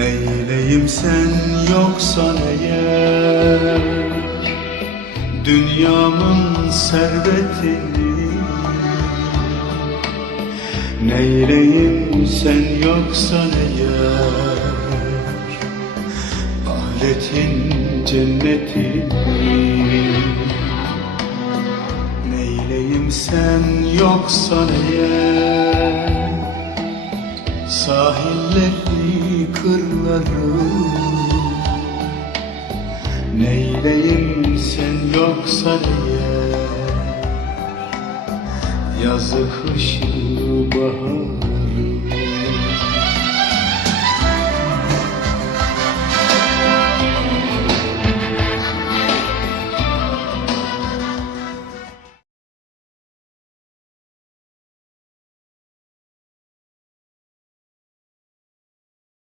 Neyleyim sen yoksan eğer Dünyamın servetini Neyleyim sen yoksan eğer Ahletin cennetini Neyleyim sen yoksan eğer Sahilleri kırları. Neyleyim sen yoksan eğer Yazı kışı bahar